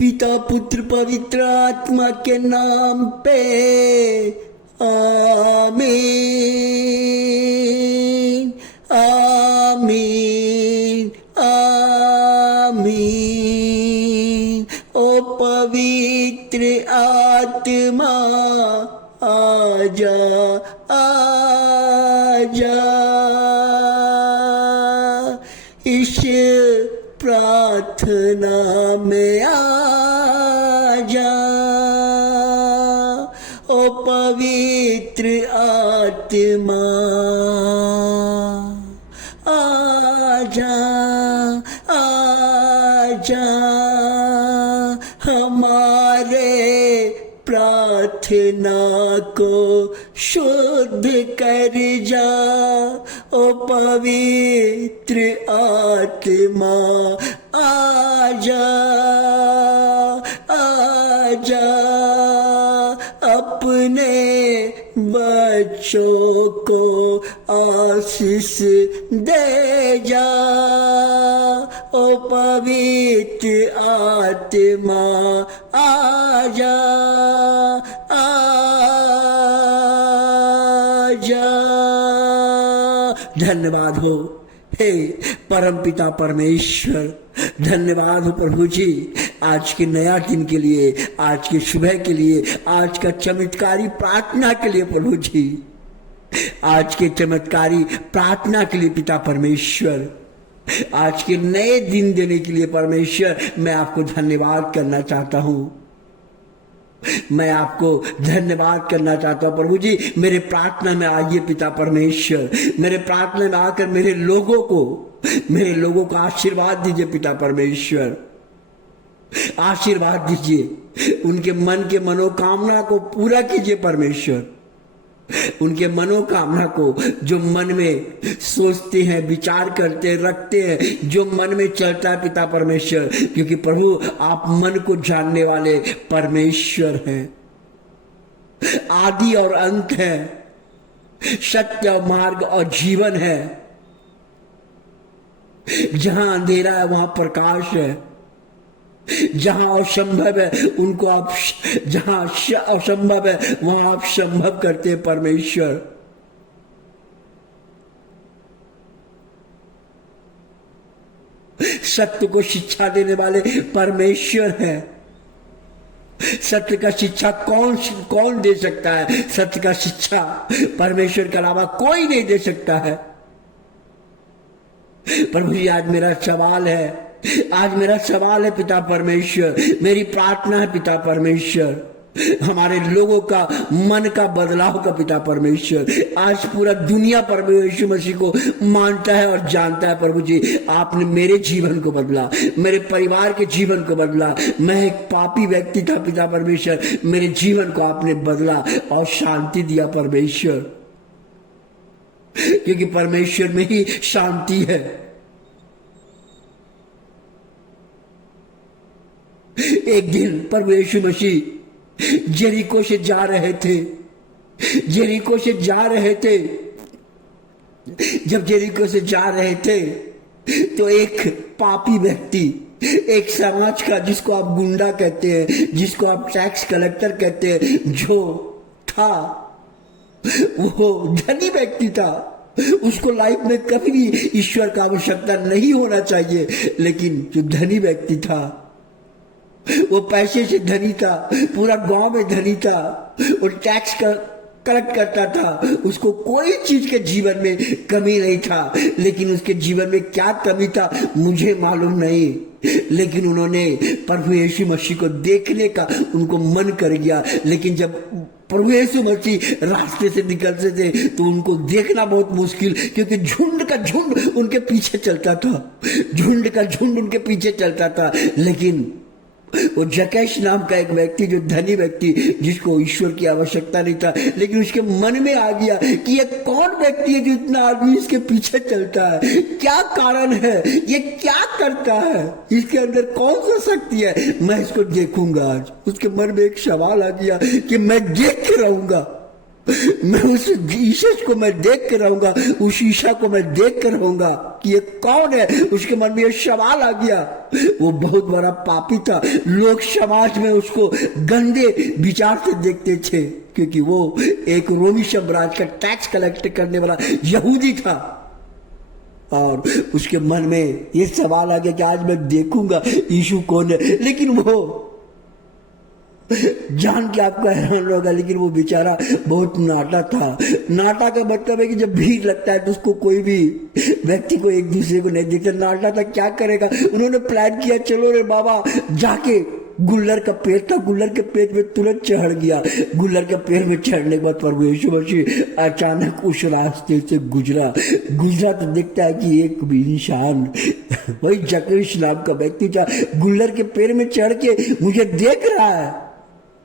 पिता पुत्र पवित्र आत्मा के नाम पे आमीन आमीन आमीन। ओ पवित्र आत्मा आजा आजा, इस प्रार्थना में आजा। ओ पवित्र आत्मा आजा आजा, हमारे प्रार्थना को शुद्ध कर जा। ओ पवित्र आत्मा आजा आजा, अपने बच्चों को आशीष दे जा। ओ पवित्र आत्मा आजा आजा। धन्यवाद हो हे परमपिता परमेश्वर, धन्यवाद हो प्रभु जी आज के नया दिन के लिए, आज के सुबह के लिए, आज का चमत्कारी प्रार्थना के लिए प्रभु जी, आज के चमत्कारी प्रार्थना के लिए पिता परमेश्वर, आज के नए दिन देने के लिए परमेश्वर मैं आपको धन्यवाद करना चाहता हूं। मैं आपको धन्यवाद करना चाहता हूं प्रभु जी। मेरे प्रार्थना में आइए पिता परमेश्वर, मेरे प्रार्थना में आकर मेरे लोगों को आशीर्वाद दीजिए पिता परमेश्वर, आशीर्वाद दीजिए। उनके मन के मनोकामना को पूरा कीजिए परमेश्वर, उनके मनोकामना को जो मन में सोचते हैं, विचार करते रखते हैं, जो मन में चलता है पिता परमेश्वर, क्योंकि प्रभु आप मन को जानने वाले परमेश्वर हैं, आदि और अंत है, सत्य मार्ग और जीवन है। जहां अंधेरा है वहां प्रकाश है, जहां असंभव है उनको आप, जहां असंभव है वहां आप संभव करते हैं परमेश्वर। सत्य को शिक्षा देने वाले परमेश्वर हैं। सत्य का शिक्षा कौन दे सकता है? सत्य का शिक्षा परमेश्वर के अलावा कोई नहीं दे सकता है। प्रभु जी आज मेरा सवाल है पिता परमेश्वर, मेरी प्रार्थना है पिता परमेश्वर, हमारे लोगों का मन का बदलाव का पिता परमेश्वर। आज पूरा दुनिया प्रभु यीशु मसीह को मानता है और जानता है प्रभु जी, आपने मेरे जीवन को बदला, मेरे परिवार के जीवन को बदला। मैं एक पापी व्यक्ति था पिता परमेश्वर, मेरे जीवन को आपने बदला और शांति दिया परमेश्वर, क्योंकि परमेश्वर में ही शांति है। एक दिन प्रभु यीशु मसीह जेरिको से जा रहे थे। जब जेरिको से जा रहे थे तो एक पापी व्यक्ति, एक समाज का, जिसको आप गुंडा कहते हैं, जिसको आप टैक्स कलेक्टर कहते हैं, जो था वो धनी व्यक्ति था। उसको लाइफ में कभी भी ईश्वर का आवश्यकता नहीं होना चाहिए, लेकिन जो धनी व्यक्ति था वो पैसे से धनी था, पूरा गांव में धनी था, वो टैक्स कलेक्ट करता था, उसको कोई चीज के जीवन में कमी नहीं था। लेकिन उसके जीवन में क्या कमी था मुझे मालूम नहीं, लेकिन उन्होंने प्रभु यीशु मसीह को देखने का उनको मन कर गया। लेकिन जब प्रभु यीशु मसीह रास्ते से निकलते थे तो उनको देखना बहुत मुश्किल, क्योंकि झुंड का झुंड उनके पीछे चलता था। लेकिन वो जकेश नाम का एक व्यक्ति, जो धनी व्यक्ति, जिसको ईश्वर की आवश्यकता नहीं था, लेकिन उसके मन में आ गया कि ये कौन व्यक्ति है जो इतना आदमी इसके पीछे चलता है, क्या कारण है, ये क्या करता है, इसके अंदर कौन सा शक्ति है, मैं इसको देखूंगा आज। उसके मन में एक सवाल आ गया कि मैं देख के रहूंगा, मैं उस जीसस को मैं देख कर रहूंगा, उस ईसा को मैं देख कर रहूंगा कि ये कौन है। उसके मन में ये सवाल आ गया। वो बहुत बड़ा पापी था, लोग समाज में उसको गंदे विचार से देखते थे, क्योंकि वो एक रोमी साम्राज्य का टैक्स कलेक्ट करने वाला यहूदी था। और उसके मन में ये सवाल आ गया कि आज मैं देखूंगा यीशु कौन है। लेकिन वो जान के आपका हैरान होगा, लेकिन वो बेचारा बहुत नाटा था। नाटा का मतलब है कि जब भीड़ लगता है तो उसको कोई भी व्यक्ति को एक दूसरे को नहीं देखता। नाटा था, क्या करेगा। उन्होंने प्लान किया, चलो रे बाबा, जाके गुल्लर का पेड़ था, गुल्लर के पेड़ में तुरंत चढ़ गया। गुल्लर के पेड़ में चढ़ने के बाद प्रभु यीशु मसीह अचानक उस रास्ते से गुजरा तो देखता है कि एक भी इंसान, वही जकरीश नाम का व्यक्ति था, गुल्लर के पेड़ में चढ़ के मुझे देख रहा है।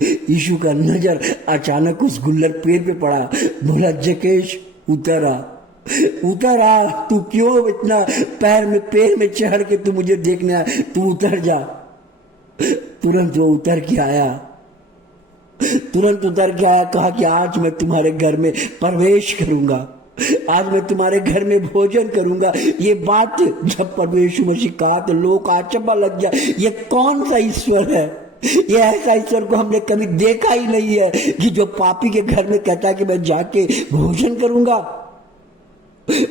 यीशु का नजर अचानक उस गुल्लर पेड़ पे पड़ा। बोला, जकेश उतर आ, तू क्यों इतना पेड़ में चढ़ के तू मुझे देखने आया, तू उतर जा। तुरंत वो उतर के आया, कहा कि आज मैं तुम्हारे घर में प्रवेश करूंगा, आज मैं तुम्हारे घर में भोजन करूंगा। ये बात जब प्रभु यीशु मसीह कहा तो लोगों का अचंभा लग गया, ये कौन सा ईश्वर है। ये ऐसा ईश्वर को हमने कभी देखा ही नहीं है कि जो पापी के घर में कहता है कि मैं जाके भोजन करूंगा,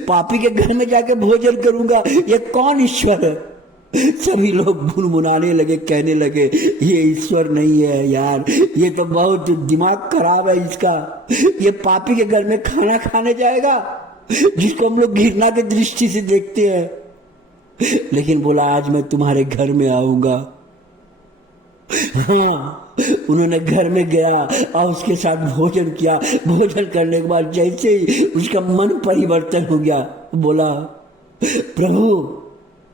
पापी के घर में जाके भोजन करूंगा। ये कौन ईश्वर है। सभी लोग मुनमुनाने लगे, कहने लगे, ये ईश्वर नहीं है यार, ये तो बहुत दिमाग खराब है इसका। ये पापी के घर में खाना खाने जाएगा जिसको हम लोग घृणा की दृष्टि से देखते हैं। लेकिन बोला, आज मैं तुम्हारे घर में आऊंगा। हाँ, उन्होंने घर में गया और उसके साथ भोजन किया। भोजन करने के बाद जैसे ही उसका मन परिवर्तन हो गया, बोला, प्रभु,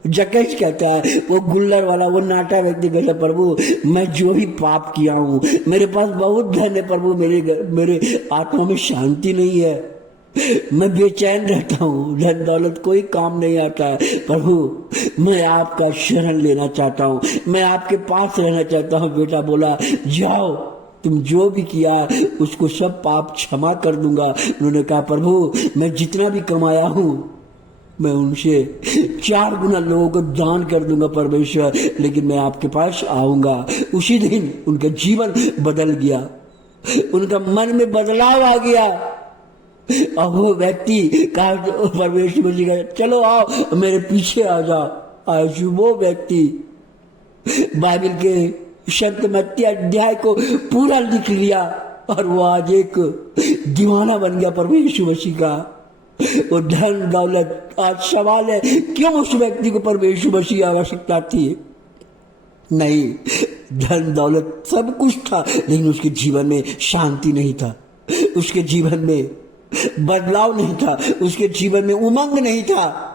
जकेश कहता है, वो गुल्लर वाला, वो नाटा व्यक्ति कहता, प्रभु, मैं जो भी पाप किया हूँ, मेरे पास बहुत धन है प्रभु, मेरे आत्मा में शांति नहीं है, मैं बेचैन रहता हूँ, धन दौलत कोई काम नहीं आता है। प्रभु, मैं आपका शरण लेना चाहता हूँ, मैं आपके पास रहना चाहता हूँ। बेटा बोला, जाओ, तुम जो भी किया उसको सब पाप क्षमा कर दूंगा। उन्होंने कहा, प्रभु, मैं जितना भी कमाया हूँ मैं उनसे 4 गुना लोगों को दान कर दूंगा परमेश्वर, लेकिन मैं आपके पास आऊंगा। उसी दिन उनका जीवन बदल गया, उनका मन में बदलाव आ गया। और वो व्यक्ति कहा, परमेश्वर जी का, चलो आओ मेरे पीछे आ जाओ। आज वो व्यक्ति बाइबल के संत मत्ती अध्याय को पूरा लिख लिया और वो आज एक दीवाना बन गया परमेश्वर मसीह का। वो धन दौलत, आज सवाल है क्यों उस व्यक्ति को परमेश्वर मसीह की आवश्यकता थी। नहीं, धन दौलत सब कुछ था, लेकिन उसके जीवन में शांति नहीं था, उसके जीवन में बदलाव नहीं था, उसके जीवन में उमंग नहीं था।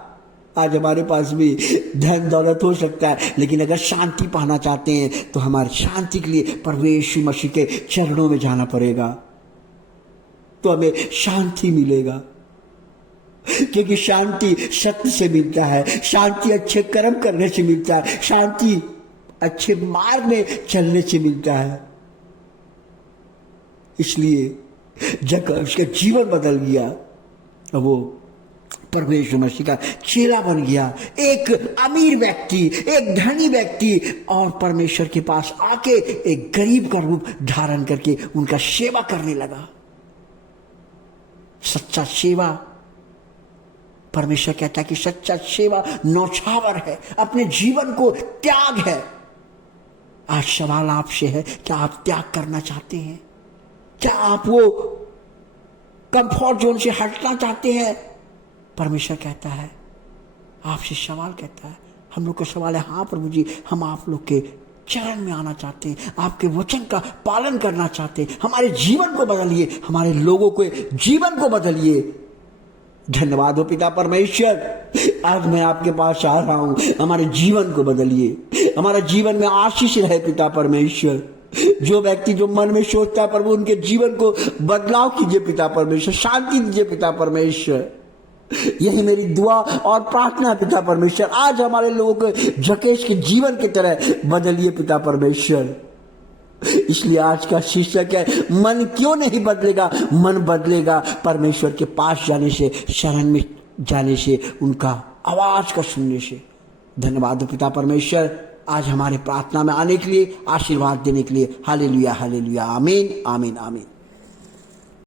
आज हमारे पास भी धन दौलत हो सकता है, लेकिन अगर शांति पाना चाहते हैं तो हमारी शांति के लिए परमेश्वर मसीह के चरणों में जाना पड़ेगा, तो हमें शांति मिलेगा। क्योंकि शांति सत्य से मिलता है, शांति अच्छे कर्म करने से मिलता है, शांति अच्छे मार्ग में चलने से मिलता है। इसलिए जब उसका जीवन बदल गया, वो परमेश्वर मसीह का चेला बन गया। एक अमीर व्यक्ति, एक धनी व्यक्ति, और परमेश्वर के पास आके एक गरीब का रूप धारण करके उनका सेवा करने लगा। सच्चा सेवा, परमेश्वर कहता है कि सच्चा सेवा नौछावर है, अपने जीवन को त्याग है। आज सवाल आपसे है, क्या आप त्याग करना चाहते हैं? क्या आप वो कंफर्ट जोन से हटना चाहते हैं? परमेश्वर कहता है, आपसे सवाल कहता है, हम लोग का सवाल है, हाँ प्रभु जी, हम आप लोग के चरण में आना चाहते हैं, आपके वचन का पालन करना चाहते हैं। हमारे जीवन को बदलिए, हमारे लोगों के जीवन को बदलिए। धन्यवाद हो पिता परमेश्वर, आज मैं आपके पास आ रहा हूं, हमारे जीवन को बदलिए, हमारे जीवन में आशीष रहे पिता परमेश्वर। जो व्यक्ति जो मन में सोचता है प्रभु, उनके जीवन को बदलाव कीजिए पिता परमेश्वर, शांति दीजिए पिता परमेश्वर। यही मेरी दुआ और प्रार्थना पिता परमेश्वर, आज हमारे लोगों को जकेश के जीवन की तरह बदलिए पिता परमेश्वर। इसलिए आज का शीर्षक है, मन क्यों नहीं बदलेगा? मन बदलेगा परमेश्वर के पास जाने से, शरण में जाने से, उनका आवाज का सुनने से। धन्यवाद पिता परमेश्वर, आज हमारे प्रार्थना में आने के लिए, आशीर्वाद देने के लिए। हालेलुया हालेलुया, आमीन आमीन आमीन।